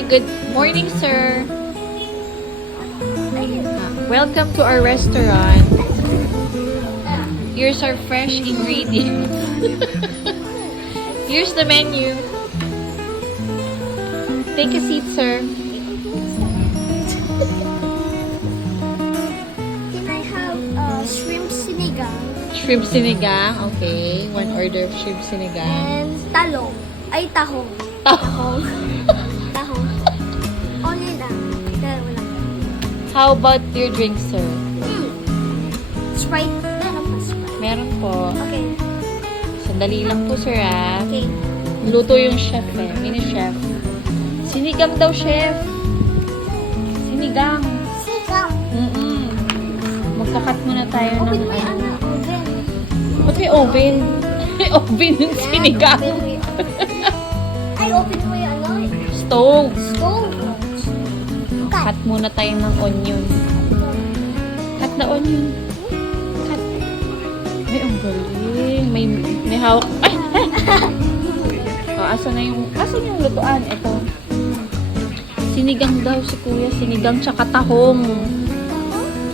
Hi, good morning, sir. Welcome to our restaurant. Here's our fresh ingredients. Here's the menu. Take a seat, sir. Can I have shrimp sinigang Shrimp sinigang. Okay. One order of shrimp sinigang. and talong? Ay, tahong. Tahong. Tahong. Only lang. Dalawa lang. How about your drink, sir? Sprite. Meron pa Sprite. Meron po. Okay. Sandali lang po, sir, ah. Okay. Luto yung chef, eh. Mini chef. Sinigang daw, chef. Sinigang. Sinigang. Magkakat muna tayo Open ng mo yung oven. Ba't may oven? May oven yung sinigang. Open mo yung Ay, open mo yung Stove. stove. Cut muna tayo ng onion. Cut na onion. Cut. Ay, ang galing. May hawak. Ay! Oh, asan yung lutuan? Ito. Sinigang daw si kuya. Sinigang tsaka tahong.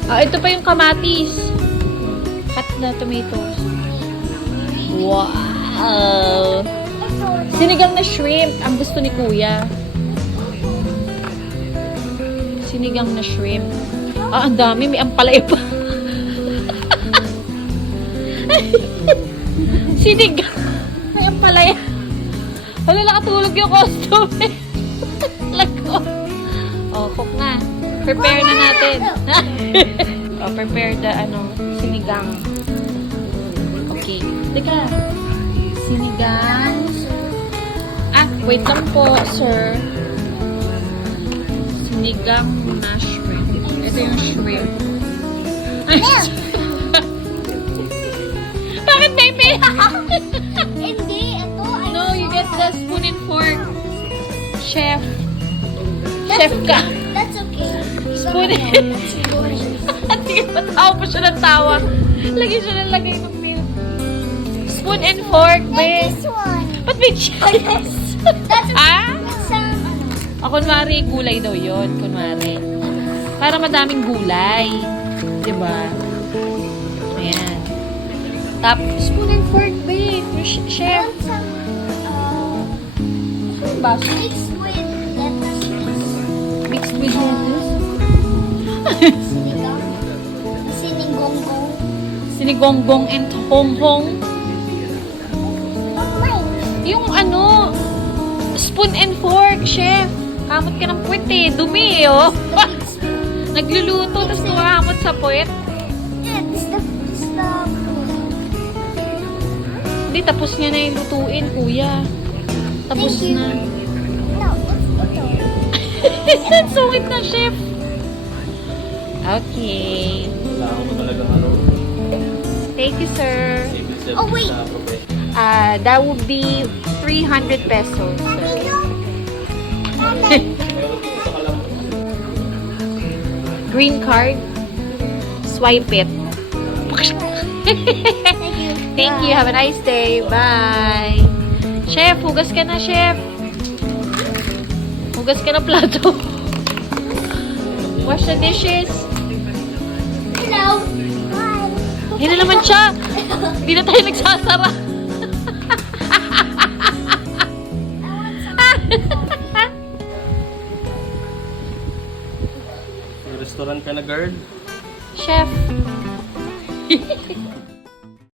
Ah, ito pa yung kamatis. Cut na tomatoes. Wow! Sinigang na shrimp. Ang gusto ni kuya. Sinigang na shrimp. Ah, ang dami. May ampalaya pa. Sinigang. May ampalaya. Wala, nakatulog yung costume. Lago. Oh, cook na. Prepare na natin. Oh, prepare the, sinigang. Okay. Teka. Sinigang. Ah, wait lang po, sir. Sinigang na shrimp. Ito yung shrimp. Ay, bakit may Hindi, ito ay No, you get the spoon and fork. Chef. That's Chef ka. okay. That's okay. Spoon and... Sige, patawa pa siya ng tawa. Lagi siya ng lagay ng milk. Spoon and fork, be. This one. Ba't may cheese? That's Ah? some, Kunwari, gulay daw yun. Kunwari. Para madaming gulay. Diba? Ayan. Tapos, spoon and fork, be. Chef. some, Baso. mixed with lettuce. Mixed with lettuce. Sinigang. Sinigonggong. Sinigonggong and honghong. Yung spoon and fork, chef. Kamot ka ng puwet eh. Dumi eh, oh. Nagluluto, tapos kumakamot sa puwet. It's the Hindi, tapos niya na yung lutuin, kuya. Tapos Thank you. na. No, it's ito. Sungit na, chef. Okay. Kailangan mo talagang Thank you, sir. Oh, wait. That would be 300 pesos. Green card. Swipe it. Thank you. Have a nice day. Bye. Chef, hugas ka na, chef. Hugas ka na plato. Wash the dishes. Hello. Hi. Hindi na naman siya. Hindi na tayo nagsasara. Restaurant ka na, girl? Chef.